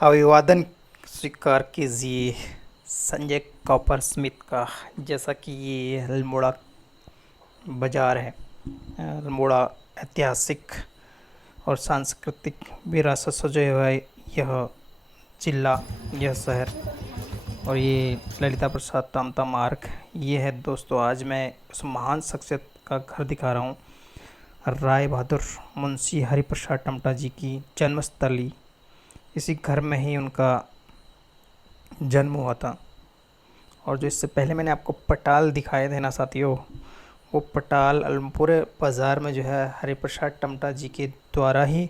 अभिवादन स्वीकार कीजिए संजय कॉपर स्मिथ का। जैसा कि ये अल्मोड़ा बाज़ार है। अल्मोड़ा ऐतिहासिक और सांस्कृतिक विरासत से जो है यह जिला, यह शहर और ये ललिता प्रसाद तामता मार्ग ये है। दोस्तों, आज मैं उस महान शख्सियत का घर दिखा रहा हूँ, राय बहादुर मुंशी हरिप्रसाद टमटा जी की जन्मस्थली। इसी घर में ही उनका जन्म हुआ था। और जो इससे पहले मैंने आपको पटाल दिखाए थे ना साथियों, वो पटाल पूरे बाज़ार में जो है हरिप्रसाद टमटा जी के द्वारा ही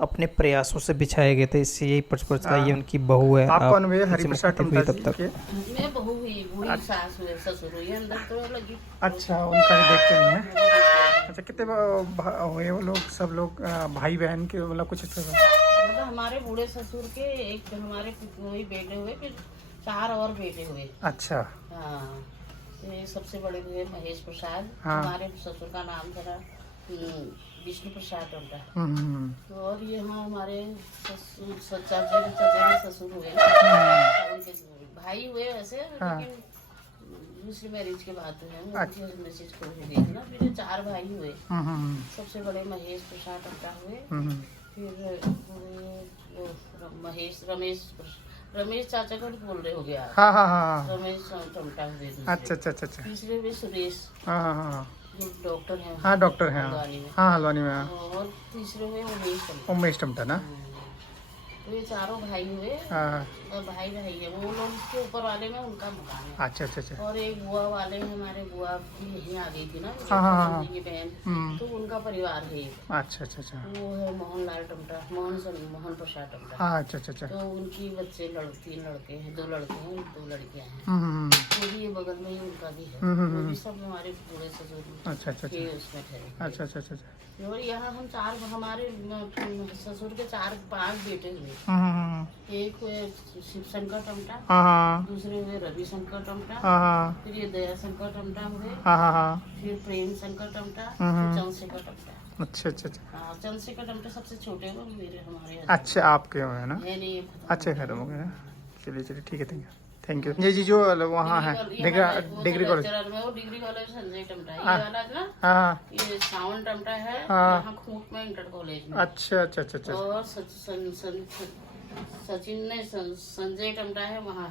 अपने प्रयासों से बिछाए गए थे। इससे यही पचपच का ये उनकी बहू है। आप कौन हुए? इनसे हरिप्रसाद मुखातिब हुई टमटा तब जी तक। के? मैं बहू हुई, बूढ़ी सास हुई, ससुर हुई, अंदर तो लगी। अच्छा, उनका भी देखते हैं। अच्छा, कितने हुए वो लोग? सब लोग भाई बहन के मतलब कुछ इस तरह? मतलब हमारे बूढ़े ससुर के एक हमारे वही बेटे हुए, फिर 4 और बेटे हुए। अच्छा। हाँ, ये सबसे बड़े हुए महेश प्रसाद। हाँ। हमारे ससुर का नाम था विष्णु प्रसाद टमटा। और यहाँ हमारे चचा के ससुर हुए ना, उनके भाई हुए ऐसे, हाँ। लेकिन दूसरी मैरिज के बाद है अच्छा। मैसेज को भी गई थी ना। फिर 4 भाई हुए। सबसे बड़े महेश प्रसाद टमटा हुए। फिर रमेश चाचा का बोल रहे हो गया। हाँ हाँ हाँ। रमेश टमटा हुए दूसरे। अच्छा अच्छा अच्छा अच्छा। तीसरे हुए सुरेश, हाँ हाँ हाँ जो डॉक्टर हैं। हाँ, डॉक्टर हैं। हल्द्वानी में। हाँ, हल्द्वानी में। और तीसरे हुए उमेश टमटा। उमेश टमटा ना? तो ये चारों भाई हुए। हाँ। और भाई है वो लोग, उसके ऊपर वाले में उनका मकान है। अच्छा अच्छा अच्छा। और एक बुआ वाले हैं, हमारे बुआ भी यहीं आ गई थी ना, हाँ, हाँ, हाँ। की बहन, तो उनका परिवार है एक। अच्छा अच्छा अच्छा। वो है मोहनलाल टमटा, मोहन प्रसाद टमटा। हाँ, अच्छा अच्छा अच्छा। तो उनकी बच्चे 3 लड़के हैं, 2 लड़के हैं, 2 लड़कियां हैं। वो भी ये बगल में ही उनका भी है। वो भी सब हमारे पूरे ससुर अच्छा अच्छा के अच्छा। उसमें ठहरे। अच्छा अच्छा अच्छा अच्छा। और यहाँ हम 4, हमारे ससुर के 4-5 बेटे हुए। एक हुए शिव शंकर टमटा, हाँ दूसरे हुए रवि शंकर टमटा, हाँ फिर ये दया शंकर टमटा हुए, हाँ हाँ हाँ। फिर प्रेम शंकर टमटा, फिर चंद्रशेखर टमटा। अच्छा अच्छा अच्छा। हाँ, चंद्रशेखर टमटा सबसे छोटे हुए, मेरे हमारे अच्छा, आपके हो है ना? है नहीं। अच्छा, खत्म हो गया ना? चलिए चलिए, ठीक है, थैंक यू ये जी। जो वहाँ है डिग्री कॉलेज। वो डिग्री कॉलेज संजय टमटा, ये वाला ना, हाँ। ये सावन टमटा है हाँ। यहाँ खूंट में इंटर कॉलेज में। अच्छा अच्छा अच्छा अच्छा। और सचिन ने संजय टमटा है वहाँ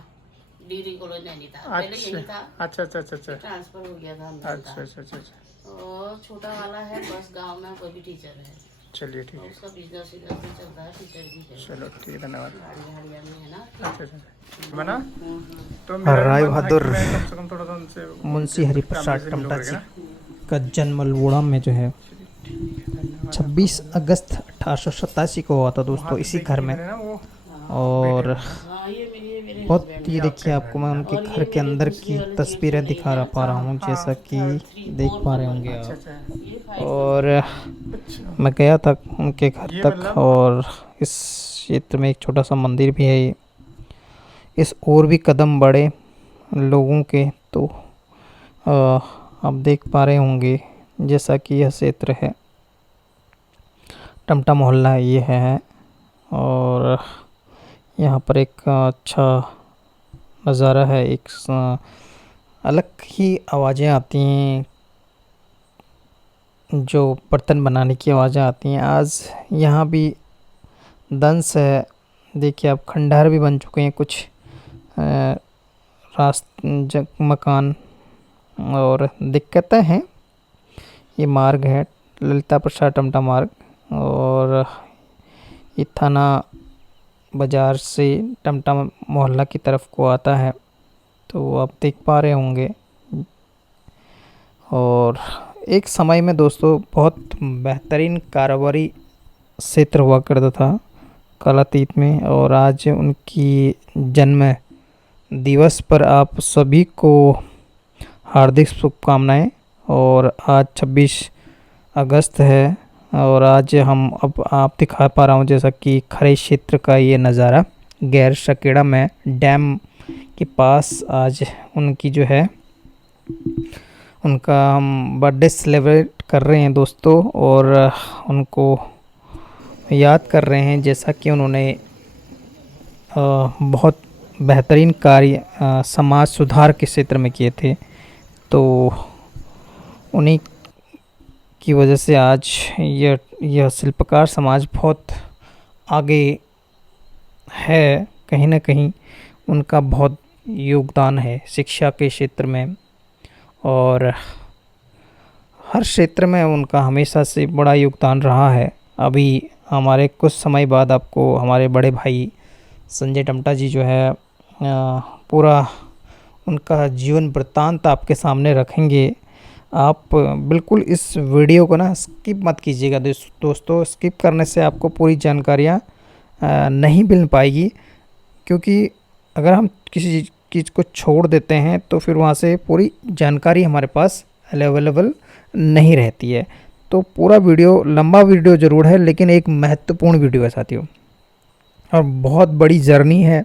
डिग्री कॉलेज नैनीताल, पहले यही था। अच्छा अच्छा अच्छा अच्छा। ट्रांसफर हो गया था अच्छा अच्छा अच्छा अच्छा। और छोटा वाला है बस गांव में, वो भी टीचर है। चलिए ठीक है। उसका बिजनेस भी चलता है, टीचर भी है। चलो ठीक है, धन्यवाद। हरियाणा में है ना। अच्छा अच्छा बना। तो मेरा राय मन है कि बहादुर मैं कम से कम थोड़ा सा उनसे मुंशी उनके हरिप्रसाद फैमिली से मिलूं टमटा करके जी ना। का जन्म अल्मोड़ा में जो है 26 अगस्त 1887 को हुआ था दोस्तों, इसी घर में। मैंने ना वो और हाँ, ये मेरे बहुत husband ये है। देखिए, आपको मैं उनके और ये घर के मेरे अंदर दूसरे की वाले तस्वीरें जेठ दिखा हैं। पा रहा हूँ, हाँ, जैसा कि 3, देख 4 पा रहे नंबर। होंगे अच्छा आप। अच्छा। ये 5 और अच्छा, मैं गया था उनके घर ये तक, मतलब और इस क्षेत्र में एक छोटा सा मंदिर भी है। इस और भी कदम बढ़े लोगों के तो आप देख पा रहे होंगे, जैसा कि यह क्षेत्र है, टमटा मोहल्ला ये है। और यहाँ पर एक अच्छा नज़ारा है, एक अलग ही आवाज़ें आती हैं, जो बर्तन बनाने की आवाज़ें आती हैं। आज यहाँ भी दंस है, देखिए आप, खंडहर भी बन चुके हैं कुछ मकान, और दिक्कतें हैं। ये मार्ग है ललिता प्रसाद टमटा मार्ग, और ये थाना बाज़ार से टमटा मोहल्ला की तरफ को आता है, तो आप देख पा रहे होंगे। और एक समय में दोस्तों बहुत बेहतरीन कारोबारी क्षेत्र हुआ करता था कालातीत में। और आज उनकी जन्म दिवस पर आप सभी को हार्दिक शुभकामनाएं। और आज 26 अगस्त है, और आज अब आप दिखा पा रहा हूँ जैसा कि खरे क्षेत्र का ये नज़ारा, गैर सकेड़ा में डैम के पास आज उनकी जो है, उनका हम बर्थडे सेलिब्रेट कर रहे हैं दोस्तों, और उनको याद कर रहे हैं, जैसा कि उन्होंने बहुत बेहतरीन कार्य समाज सुधार के क्षेत्र में किए थे। तो उन्हीं की वजह से आज यह शिल्पकार समाज बहुत आगे है। कहीं ना कहीं उनका बहुत योगदान है शिक्षा के क्षेत्र में, और हर क्षेत्र में उनका हमेशा से बड़ा योगदान रहा है। अभी हमारे कुछ समय बाद आपको हमारे बड़े भाई संजय टम्टा जी जो है पूरा उनका जीवन वृत्तांत आपके सामने रखेंगे। आप बिल्कुल इस वीडियो को ना स्किप मत कीजिएगा दोस्तों। स्किप करने से आपको पूरी जानकारियाँ नहीं मिल पाएगी, क्योंकि अगर हम किसी चीज़ को छोड़ देते हैं तो फिर वहाँ से पूरी जानकारी हमारे पास अवेलेबल नहीं रहती है। तो पूरा वीडियो, लंबा वीडियो ज़रूर है लेकिन एक महत्वपूर्ण वीडियो है साथियों, और बहुत बड़ी जर्नी है।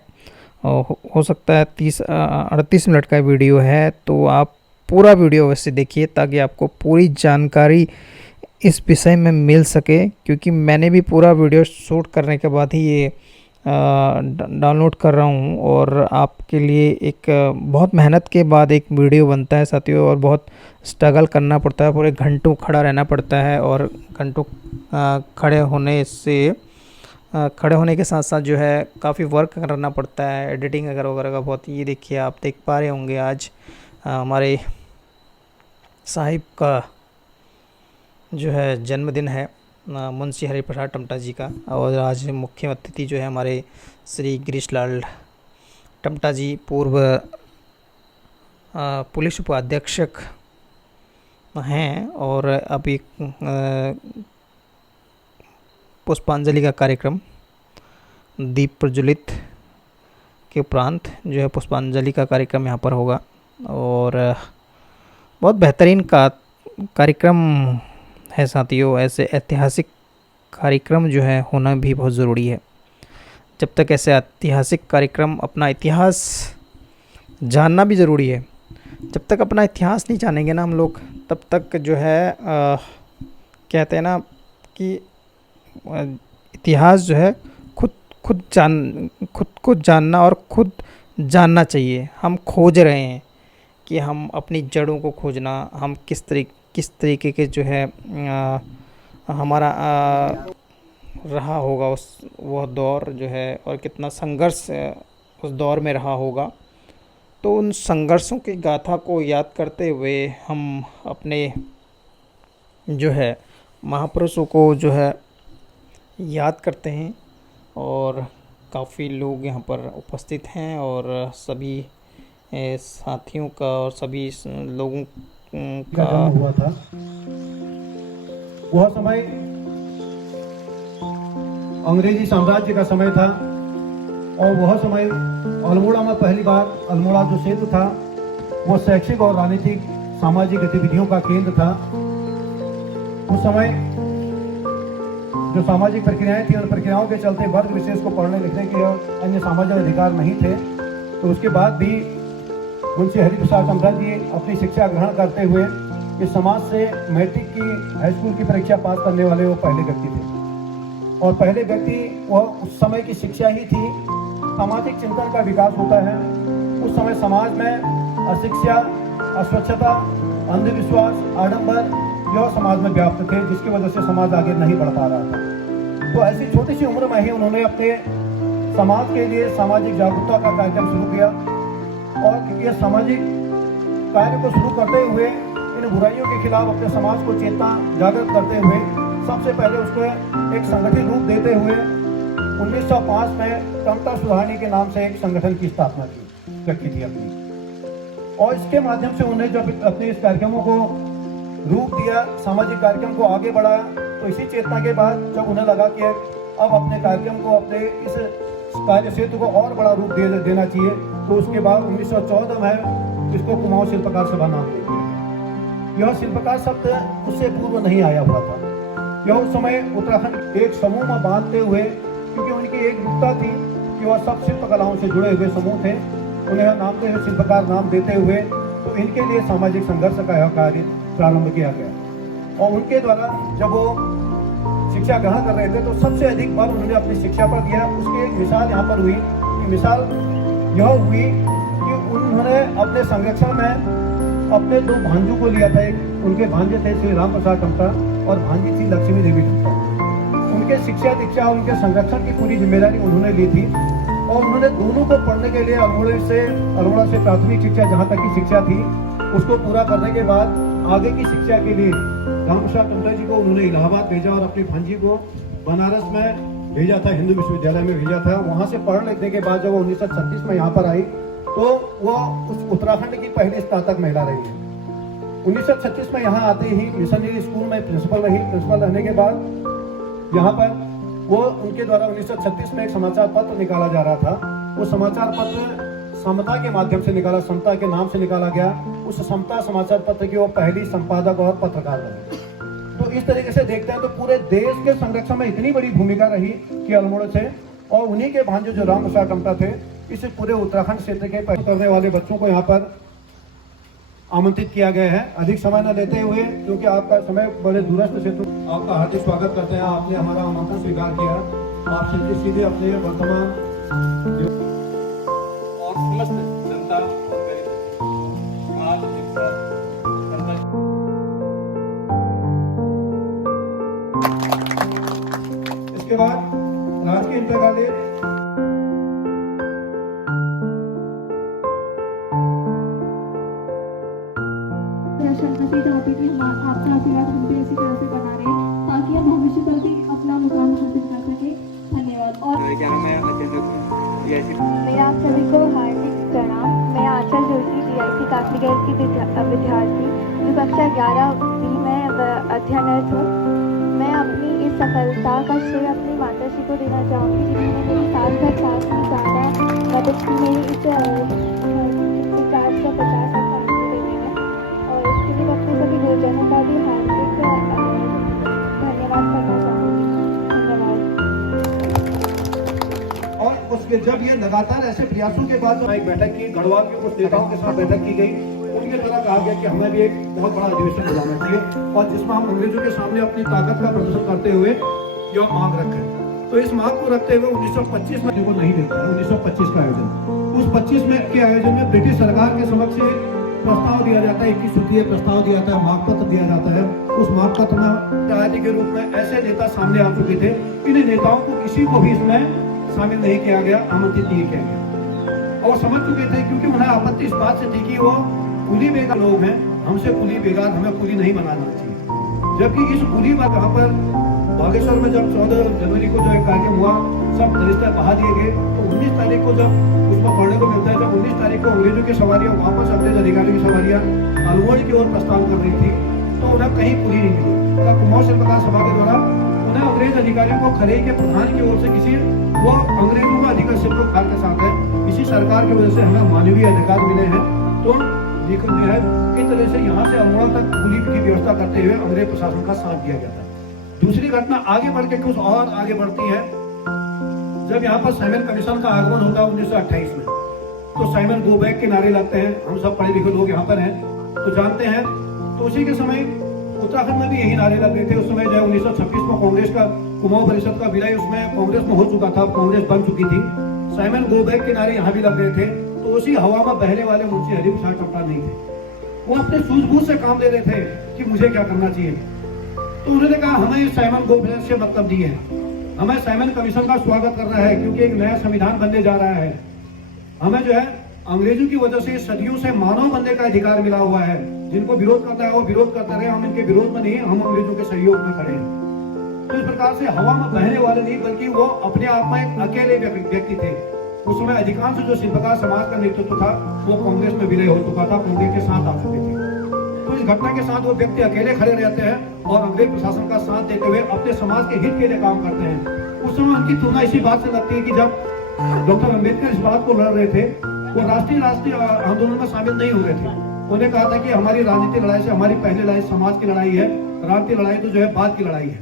हो सकता है 30-38 मिनट का वीडियो है, तो आप पूरा वीडियो वैसे देखिए ताकि आपको पूरी जानकारी इस विषय में मिल सके। क्योंकि मैंने भी पूरा वीडियो शूट करने के बाद ही ये डाउनलोड कर रहा हूँ, और आपके लिए एक बहुत मेहनत के बाद एक वीडियो बनता है साथियों, और बहुत स्ट्रगल करना पड़ता है, पूरे घंटों खड़ा रहना पड़ता है, और घंटों खड़े होने के साथ साथ जो है काफ़ी वर्क करना पड़ता है, एडिटिंग वगैरह का बहुत। ये देखिए, आप देख पा रहे होंगे आज हमारे साहिब का जो है जन्मदिन है, मुंशी हरिप्रसाद टम्टा जी का। और आज मुख्य अतिथि जो है हमारे श्री गिरीशलाल टम्टा जी, पूर्व पुलिस उपाध्यक्षक हैं, और अभी पुष्पांजलि का कार्यक्रम दीप प्रज्वलित के उपरांत जो है पुष्पांजलि का कार्यक्रम यहाँ पर होगा। और बहुत बेहतरीन का कार्यक्रम है साथियों। ऐसे ऐतिहासिक कार्यक्रम जो है होना भी बहुत ज़रूरी है। जब तक ऐसे ऐतिहासिक कार्यक्रम, अपना इतिहास जानना भी ज़रूरी है। जब तक अपना इतिहास नहीं जानेंगे ना हम लोग, तब तक जो है कहते हैं ना कि इतिहास जो है खुद को जानना और खुद जानना चाहिए। हम खोज रहे हैं कि हम अपनी जड़ों को खोजना, हम किस तरीके के जो है हमारा रहा होगा वह दौर जो है, और कितना संघर्ष उस दौर में रहा होगा। तो उन संघर्षों की गाथा को याद करते हुए हम अपने जो है महापुरुषों को जो है याद करते हैं। और काफ़ी लोग यहाँ पर उपस्थित हैं, और सभी साथियों का और सभी लोगों का हुआ था। वह समय अंग्रेजी साम्राज्य का समय था, और वह समय अल्मोड़ा में पहली बार अल्मोड़ा जो क्षेत्र था वह शैक्षिक और राजनीतिक सामाजिक गतिविधियों का केंद्र था। उस समय जो सामाजिक प्रक्रियाएं थी, उन प्रक्रियाओं के चलते वर्ग विशेष को पढ़ने लिखने के और अन्य सामाजिक अधिकार नहीं थे। तो उसके बाद भी मुंशी हरिप्रसाद टम्टा जी अपनी शिक्षा ग्रहण करते हुए इस समाज से मैट्रिक की हाई स्कूल की परीक्षा पास करने वाले वो पहले व्यक्ति थे। और पहले व्यक्ति वह उस समय की शिक्षा ही थी। सामाजिक चिंतन का विकास होता है। उस समय समाज में अशिक्षा, अस्वच्छता, अंधविश्वास, आडंबर यह समाज में व्याप्त थे, जिसकी वजह से समाज आगे नहीं बढ़ पा रहा था। तो ऐसी छोटी सी उम्र में ही उन्होंने अपने समाज के लिए सामाजिक जागरूकता का कार्यक्रम शुरू किया। और यह सामाजिक कार्य को शुरू करते हुए इन बुराइयों के खिलाफ अपने समाज को चेतना जागृत करते हुए सबसे पहले उसको एक संगठित रूप देते हुए 1905 में टम्टा सुधारणी के नाम से एक संगठन की स्थापना की थी अपनी। और इसके माध्यम से उन्हें जब अपने इस कार्यक्रमों को रूप दिया, सामाजिक कार्यक्रम को आगे बढ़ाया, तो इसी चेतना के बाद जब उन्हें लगा कि अब अपने कार्यक्रम को, अपने इस कार्य क्षेत्र को और बड़ा रूप देना चाहिए, तो उसके बाद 1914 में इसको कुमाऊं शिल्पकार सभा नाम दे दिया। यह शिल्पकार शब्द उससे पूर्व नहीं आया हुआ था। यह उस समय उत्तराखंड एक समूह में बांधते हुए, क्योंकि उनकी एक युक्ता थी कि वह सब शिल्प कलाओं से जुड़े हुए समूह थे, उन्हें नाम हुए शिल्पकार नाम देते हुए तो इनके लिए सामाजिक संघर्ष का यह कार्य प्रारंभ किया गया। और उनके द्वारा जब वो शिक्षा ग्रहण कर रहे थे तो सबसे अधिक बल उन्होंने अपनी शिक्षा पर दिया। उसकी एक मिसाल यहाँ पर हुई की मिसाल यह हुई कि उन्होंने अपने संरक्षण में अपने 2 भांजों को लिया था। एक उनके भांजे थे श्री राम प्रसाद टमटा और भांजी थी लक्ष्मी देवी टमटा। उनके शिक्षा दीक्षा उनके संरक्षण की पूरी जिम्मेदारी उन्होंने ली थी और उन्होंने दोनों को पढ़ने के लिए अल्मोड़ा से प्राथमिक शिक्षा जहाँ तक की शिक्षा थी उसको पूरा करने के बाद आगे की शिक्षा के लिए राम प्रसाद टमटा जी को उन्होंने इलाहाबाद भेजा और अपनी भांजी को बनारस में भेजा था, हिंदू विश्वविद्यालय में भेजा था। वहाँ से पढ़ लिखने के बाद जब वो 1936 में यहाँ पर आई तो वो उस उत्तराखंड की पहली स्नातक महिला रही है। 1936 में यहाँ आते ही मिशनरी स्कूल में प्रिंसिपल रही। प्रिंसिपल रहने के बाद यहाँ पर वो उनके द्वारा 1936 में एक समाचार पत्र निकाला जा रहा था। वो समाचार पत्र समता के माध्यम से निकाला, समता के नाम से निकाला गया। उस समता समाचार पत्र की वो पहली संपादक और पत्रकार रही। तो इस तरीके से देखते हैं तो पूरे देश के संरक्षण में इतनी बड़ी भूमिका रही कि अल्मोड़ा से, और उन्हीं के भांजे जो राम प्रसाद टमटा थे इस पूरे उत्तराखंड क्षेत्र के करने वाले बच्चों को यहाँ पर आमंत्रित किया गया है। अधिक समय न लेते हुए, क्योंकि आपका समय बड़े दूरस्थ क्षेत्र, आपका हार्दिक स्वागत करते हैं। आपने हमारा आमंत्रण स्वीकार किया। आप सीधे अपने वर्तमान और समस्त जनता और गरीब आज एक साथ इसके बाद राजकीय इंटर कॉलेज चाहती थी आपका आशीर्वाद हम भी इसी तरह से बना रहे ताकि हम भविष्य पर भी अपना मुकाम हासिल कर सके। धन्यवाद। और मेरा आप सभी को हार्दिक प्रणाम। मैं आंचल जोशी DIC काकलीगैर की विद्यार्थी जो कक्षा 11B में अध्ययनरत हूँ। मैं अपनी इस सफलता का श्रेय अपनी माताश्री को देना चाहूँगी जिन्होंने मेरी साल भर साथ में ज़्यादा मदद की मेरी इस 450 देने में, और इसके लिए अपने सभी गुरुजनों का भी हार्दिक धन्यवाद करना चाहूँगी। धन्यवाद। और उसके जब ये लगातार ऐसे प्रयासों के बाद एक बैठक की, गढ़वाल के कुछ नेताओं के साथ बैठक की गई। उनके द्वारा कहा गया कि हमें भी एक बहुत बड़ा अधिवेशन बुलाना चाहिए और जिसमें हम अंग्रेजों के सामने अपनी ताकत का प्रदर्शन करते हुए यह मांग रखें। तो इस मांग को रखते हुए 1925 में को नहीं मिलता है 1925 का आयोजन। उस 25 में के आयोजन में ब्रिटिश सरकार के समक्ष प्रस्ताव दिया जाता है, 21 सूत्रीय प्रस्ताव दिया जाता है, मांग पत्र दिया जाता है। उस मांग पत्र में राज्य के रूप में ऐसे नेता सामने आ चुके थे, इन नेताओं को किसी को भी इसमें शामिल नहीं किया गया, आमंत्रित नहीं किया गया। और समझ चुके थे क्योंकि उन्हें आपत्ति इस बात से थी कि वो कुली बेगार लोग हैं, हमसे कुली बेगार, हमें कुली नहीं बनाना चाहिए। जबकि इस कुली में यहाँ पर बागेश्वर में जब 14 जनवरी को जो एक कार्यक्रम हुआ, सब रिश्ते बहा दिए गए। तो 19 तारीख को जब उसमें पढ़ने को मिलता है, जब 19 तारीख को अंग्रेजों की सवारियां वापस अंग्रेज अधिकारियों की सवारियां अल्मोड़ा की ओर प्रस्थान कर रही थी, तो उन्हें कहीं कुली नहीं मिली। तब कुमाऊं शिल्पकार सभा के द्वारा उन्हें अंग्रेज अधिकारियों को खरे के प्रधान की ओर से किसी वो अंग्रेजों का अधिकार शिल्पकार के साथ है, इसी सरकार की वजह से हमें मानवीय अधिकार मिले हैं। तो लेकिन जो है इस तरह से यहाँ से अल्मोड़ा तक पुलिस की व्यवस्था करते हुए अंग्रेज प्रशासन का साथ दिया गया था। दूसरी घटना आगे बढ़ के कुछ और आगे बढ़ती है। जब यहाँ पर साइमन कमीशन का आगमन होता है 1928 में, तो साइमन गो बैक के नारे लगते हैं। हम सब पढ़े लिखे लोग यहाँ पर हैं तो जानते हैं। तो उसी के समय उत्तराखंड में भी यही नारे लग रहे थे। उस समय जो है 1926 में कांग्रेस का कुमाऊं परिषद का विलय उसमें कांग्रेस में हो चुका था, कांग्रेस बन चुकी थी। साइमन गो बैक के नारे यहाँ भी लग रहे थे। तो उसी हवा में बहने वाले मुंशी हरिप्रसाद टमटा नहीं थे, वो अपने सूझबूझ से काम ले रहे थे कि मुझे क्या करना चाहिए। तो उन्होंने कहा हमें साइमन गो बैक से मतलब नहीं है, हमें साइमन कमीशन का स्वागत करना है क्योंकि एक नया संविधान बनने जा रहा है। हमें जो है अंग्रेजों की वजह से सदियों से मानव बनने का अधिकार मिला हुआ है। जिनको विरोध करता है वो विरोध करते रहे, हम इनके विरोध में नहीं, हम अंग्रेजों के सहयोग में खड़े हैं। तो इस प्रकार से हवा में बहने वाले नहीं, बल्कि वो अपने आप में एक अकेले व्यक्ति थे। उस समय अधिकांश जो शिल्पकार समाज का नेतृत्व था वो कांग्रेस में विलय हो चुका था, कांग्रेस के साथ आ चुके थे। तो इस घटना के साथ वो व्यक्ति अकेले खड़े रहते हैं और अंग्रेज प्रशासन का साथ देते हुए अपने समाज के हित के लिए काम करते हैं। उस समय उनकी तुलना इसी बात से लगती है कि जब डॉक्टर अम्बेडकर इस बात को लड़ रहे थे, वो राष्ट्रीय आंदोलन में शामिल नहीं हो रहे थे। उन्हें कहा था कि हमारी राजनीतिक लड़ाई से हमारी पहली लड़ाई समाज की लड़ाई है, राजनीतिक लड़ाई तो जो है बाद की लड़ाई है।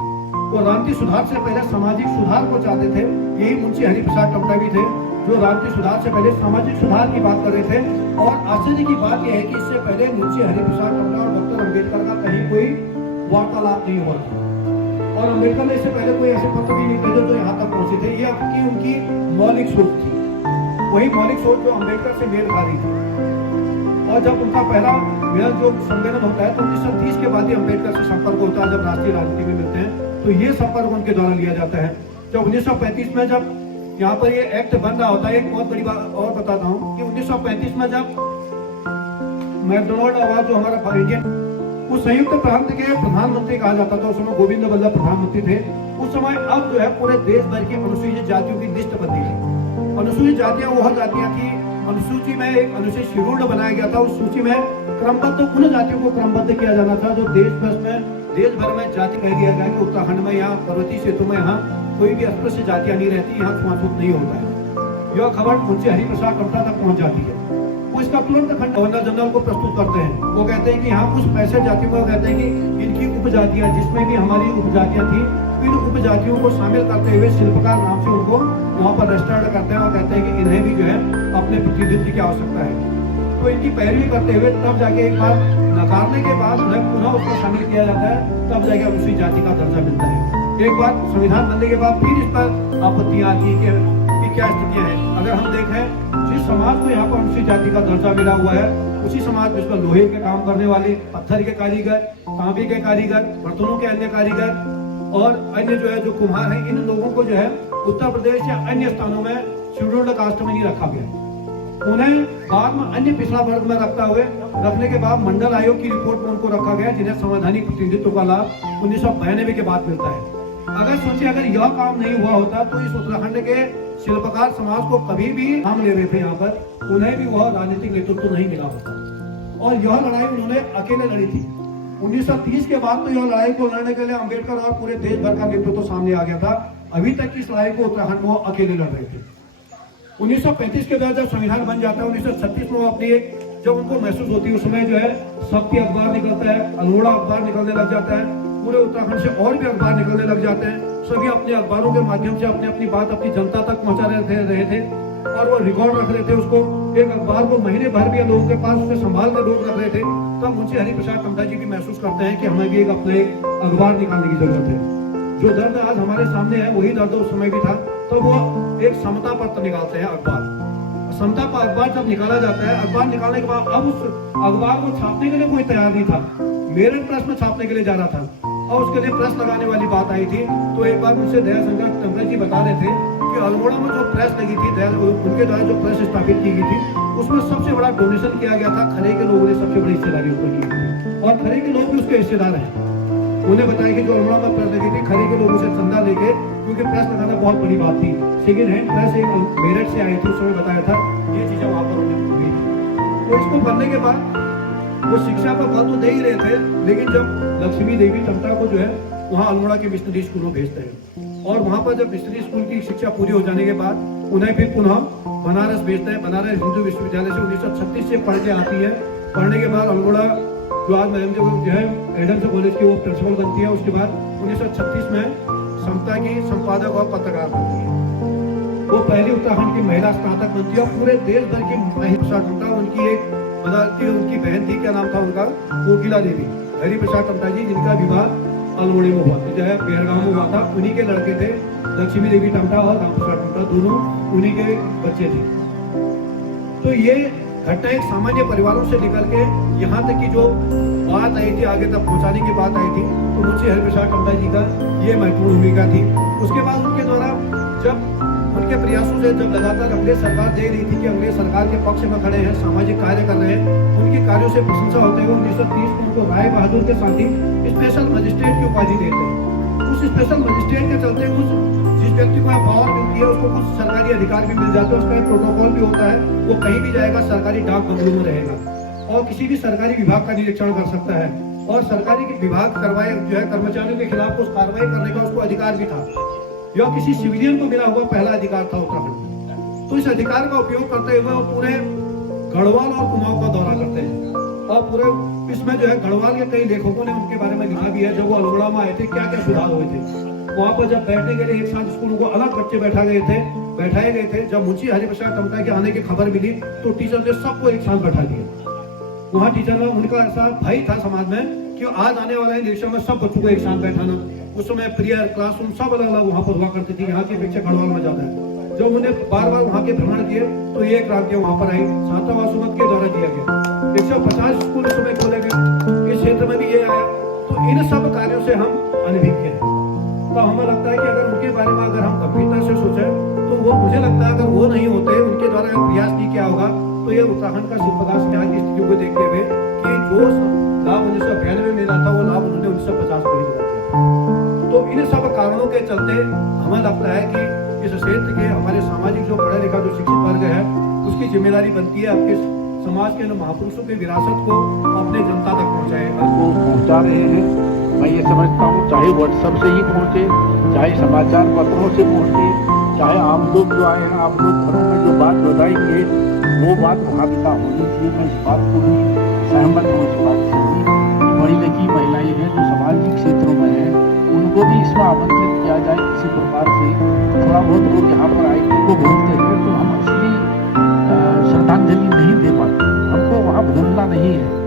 वो राजनीतिक सुधार से पहले सामाजिक सुधार को चाहते थे। यही मुंशी हरिप्रसाद टमटा भी थे जो राजनीतिक सुधार से पहले सामाजिक सुधार की बात कर रहे थे। और आश्चर्य की बात यह है कि इससे पहले मुंशी हरिप्रसाद टमटा और डॉक्टर अम्बेडकर का कहीं कोई वार्तालाप नहीं हुआ था, और अम्बेडकर ने इससे पहले कोई ऐसे पत्र भी नहीं भेजे जो यहाँ तक पहुंचे थे। ये उनकी मौलिक सोच थी। वही मौलिक सोच जो अम्बेडकर से मेल खा रही थी। और जब उनका पहला मेरा जो सम्मेलन होता है तो 1930 के बाद ही अम्बेडकर से संपर्क होता है, जब राष्ट्रीय राजनीति में मिलते हैं तो ये संपर्क उनके द्वारा लिया जाता है। जब 1935 में जब यहाँ पर ये एक्ट बन रहा होता है, एक बहुत बड़ी बात और बताता हूँ कि 1935 में जब मैकडोनाल्ड अवार्ड जो हमारा इंडियन उस संयुक्त प्रांत के प्रधानमंत्री कहा जाता था, उस समय गोविंद वल्लभ प्रधानमंत्री थे उस समय। अब जो है पूरे देश भर की अनुसूचित जातियों की लिस्ट बनती है। अनुसूचित जातियां वह जातियां थी, अनुसूची में एक अनुसूचित शेड्यूल्ड बनाया गया था, उस सूची में क्रमबद्ध उन जातियों को क्रमबद्ध किया जाना था जो देश भर में जाति कह दिया गया कि उत्तराखंड में यहाँ पर्वतीय क्षेत्रों में यहाँ कोई भी अस्पृश्य जातियां नहीं रहती, यहाँ छुआछूत नहीं होता है। यह खबर मुंशी हरिप्रसाद टम्टा तक पहुंच जाती है। वो इसका तुरंत खंड गवर्नर जनरल को प्रस्तुत करते हैं। वो कहते हैं कि यहाँ कुछ पैसे जातियों को कहते हैं कि इनकी उपजातियां, जिसमें भी हमारी उपजातियां थी, इन उपजातियों को शामिल करते हुए शिल्पकार नाम से उनको वहाँ पर रजिस्टर्ड करते हैं और कहते हैं कि इन्हें भी जो है अपने प्रतिनिधित्व की आवश्यकता है। तो इनकी पैरवी करते हुए तब जाके एक बार नकारने के बाद पुनः उसको शामिल किया जाता है, तब जाके अनुसूचित जाति का दर्जा मिलता है। एक बार संविधान बनने के बाद फिर इस पर आपत्तियां आती है कि क्या स्थितियां हैं। अगर हम देखें जिस समाज को यहाँ पर अनुसूचित जाति का दर्जा मिला हुआ है, उसी समाज में लोहे के काम करने वाले, पत्थर के कारीगर, तांबे के कारीगर, बर्तनों के अन्य कारीगर और अन्य जो है जो कुम्हार हैं, इन लोगों को जो है उत्तर प्रदेश या अन्य स्थानों में शेड्यूल्ड कास्ट में नहीं रखा गया। उन्हें बाद में अन्य पिछड़ा वर्ग में रखने के बाद मंडल आयोग की रिपोर्ट में उनको रखा गया, जिन्हें संवैधानिक प्रतिनिधित्व का लाभ 1992 के बाद मिलता है। अगर सोचिए अगर यह काम नहीं हुआ होता तो इस उत्तराखंड के शिल्पकार समाज को कभी भी काम ले रहे थे यहाँ पर, उन्हें भी वह राजनीतिक नेतृत्व नहीं मिला होता। और यह लड़ाई उन्होंने अकेले लड़ी थी। 1930 के बाद तो यह लड़ाई को लड़ने के लिए अम्बेडकर और पूरे देश भर का नेतृत्व सामने आ गया था। अभी तक इस लड़ाई को उत्तराखंड में अकेले लड़ रहे थे। 1935 के बाद जब संविधान बन जाता है, 1936 में वो अपनी एक जब उनको महसूस होती है, उस समय जो है शक्ति अखबार निकलता है, अल्मोड़ा अखबार निकलने लग जाता है, पूरे उत्तराखंड से और भी अखबार निकलने लग जाते हैं। सभी अपने अखबारों के माध्यम से अपनी बात अपनी जनता तक पहुंचा रहे थे और वो रिकॉर्ड रख रहे थे उसको। एक अखबार को महीने भर भी लोगों के पास उसे संभाल कर लोग रख रहे थे। तब मुंशी हरिप्रसाद टम्टा जी भी महसूस करते हैं कि हमें भी अपना एक अखबार निकालने की जरूरत है। जो दर्द आज हमारे सामने है वही दर्द उस समय भी था। तो वो एक समता पत्र निकालते हैं अखबार। समता पर अखबार जब निकाला जाता है, अखबार निकालने के बाद अब उस अखबार को छापने के लिए कोई तैयार नहीं था। मेरठ प्रेस में छापने के लिए जा रहा था और उसके लिए प्रेस लगाने वाली बात आई थी। तो एक बार मुझसे दया शंकर टम्टा जी बता रहे थे कि अल्मोड़ा में जो प्रेस लगी थी, उनके द्वारा जो प्रेस स्थापित की गई थी, उसमें सबसे बड़ा डोनेशन किया गया था। खरे के लोगों ने सबसे बड़ी हिस्सेदारी उसमें की और खरे के लोग भी उसके हिस्सेदार हैं। उन्हें बताया कि जो अल्मोड़ा में प्रेस लगी थी, खरे के लोगों से चंदा लेके, क्योंकि प्रेस लगाना बहुत बड़ी बात थी। सेकेंड हैंड प्रेस एक मेरठ से आई थी, उस समय बताया था ये चीजें वहां पर होने हुई। तो इसको बनने के बाद वो शिक्षा पर बल तो दे ही रहे थे, लेकिन जब लक्ष्मी देवी टम्टा को जो है वहाँ अल्मोड़ा के मिशनरी स्कूलों भेजते हैं और वहाँ पर जब मिशनरी स्कूल की शिक्षा पूरी हो जाने के बाद उन्हें फिर पुनः बनारस भेजते हैं। बनारस हिंदू विश्वविद्यालय से 1936 से पढ़ के आती है। पढ़ने के बाद अल्मोड़ा जो आज जो है एडम्स कॉलेज की वो प्रिंसिपल बनती है। उसके बाद 1936 में समता की संपादक और पत्रकार बनती है। वो पहली उत्तराखंड की महिला स्नातक बनती है और पूरे देश भर की हरिप्रसाद टम्टा, उनकी एक बदलती उनकी बहन थी, क्या नाम था उनका, कोकिला देवी हरिप्रसाद टम्टा जी, जिनका विवाह अल्मोड़ा में हुआ था, जो है बेहरगांव में हुआ था। उन्हीं के लड़के थे लक्ष्मी देवी टम्टा और रामप्रसाद टम्टा, दोनों उन्हीं के बच्चे थे। तो ये घटना एक सामान्य परिवारों से निकल के यहाँ तक की जो बात आई थी, आगे तक पहुँचाने की बात आई थी, तो मुझे हरिप्रसाद टम्टा जी का ये महत्वपूर्ण भूमिका थी। उसके बाद उनके द्वारा जब उनके प्रयासों से जब लगातार अंग्रेज सरकार दे रही थी कि अंग्रेज सरकार के पक्ष में खड़े हैं, सामाजिक कार्य कर रहे हैं, उनके कार्यों से प्रशंसा होते हुए 1930 में उनको राय बहादुर के साथ ही स्पेशल मजिस्ट्रेट की उपाधि देते हैं। उस स्पेशल मजिस्ट्रेट के चलते जिस व्यक्ति को पावर मिलती है उसको कुछ सरकारी अधिकार भी मिल जाते हैं। उसका एक प्रोटोकॉल भी होता है, वो कहीं भी जाएगा सरकारी डाक बंगलों में रहेगा और किसी भी सरकारी विभाग का निरीक्षण कर सकता है और सरकारी विभाग करवाए जो है कर्मचारियों के खिलाफ कुछ कार्रवाई करने का उसको अधिकार भी था। यह किसी सिविलियन को मिला हुआ पहला अधिकार था उत्तराखंड। तो इस अधिकार का उपयोग करते हुए वो पूरे गढ़वाल और कुमाऊं का दौरा करते हैं और पूरे इसमें जो है गढ़वाल के कई लेखकों ने उनके बारे में लिखा भी है। जब वो अल्मोड़ा में आए थे क्या क्या सुधार हुए थे वहां पर, जब बैठने के लिए एक साथ स्कूलों को अलग बच्चे बैठाए गए थे। जब मुंशी हरिप्रसाद टम्टा के आने की खबर मिली तो टीचर ने सबको एक साथ बैठा दिया। वहाँ टीचर में उनका ऐसा भय था समाज में कि आज आने वाला है निरीक्षण में सब बच्चों को एक साथ बैठाना। उस समय प्रेयर क्लासरूम सब अलग अलग वहाँ पर हुआ करती थी, यहाँ की अपेक्षा गढ़वाल में ज्यादा है। जब उन्हें बार बार वहाँ के भ्रमण किए तो ये क्रांतियां वहाँ पर आई। शांता वासुमत के द्वारा किया गया। 150 स्कूल उस समय खोले गए, इस क्षेत्र में भी ये आया। तो इन सब कार्यों से हम अनभिज्ञ हैं। तो हमें लगता है कि अगर उनके बारे में अगर हम गंभीरता से सोचें तो वो, मुझे लगता है अगर वो नहीं होते, उनके द्वारा प्रयास नहीं किया होगा तो ये उत्तराखंड का शिल्पकार समाज की स्थिति को देखते हुए कि जो लाभ 1992 में मिला था वो लाभ उन्होंने 1950 में ही मिला था। तो इन सब कारणों के चलते हमें लगता है कि इस क्षेत्र के हमारे सामाजिक जो पढ़ा लिखा जो शिक्षित वर्ग है उसकी जिम्मेदारी बनती है आपके समाज के महापुरुषों की विरासत को अपने जनता तक पहुंचाए। वो पहुंचा रहे हैं। मैं ये समझता हूँ चाहे व्हाट्सएप से ही पहुंचे, चाहे समाचार पत्रों से पहुंचे, चाहे आम लोग जो आए हैं, आप लोग घरों में जो बात बताएंगे वो बात प्रभाविता होनी चाहिए। मैं इस बात को भी सहमत हूँ। इस बात से भी पढ़ी लिखी महिलाएं हैं जो सामाजिक क्षेत्रों में हैं, उनको भी इसमें आमंत्रित किया जाए किसी प्रकार से। थोड़ा बहुत लोग यहाँ पर आएंगे वो बोलते हैं तो हम असली श्रद्धांजलि नहीं दे पाते। हमको वहाँ भूलना नहीं है।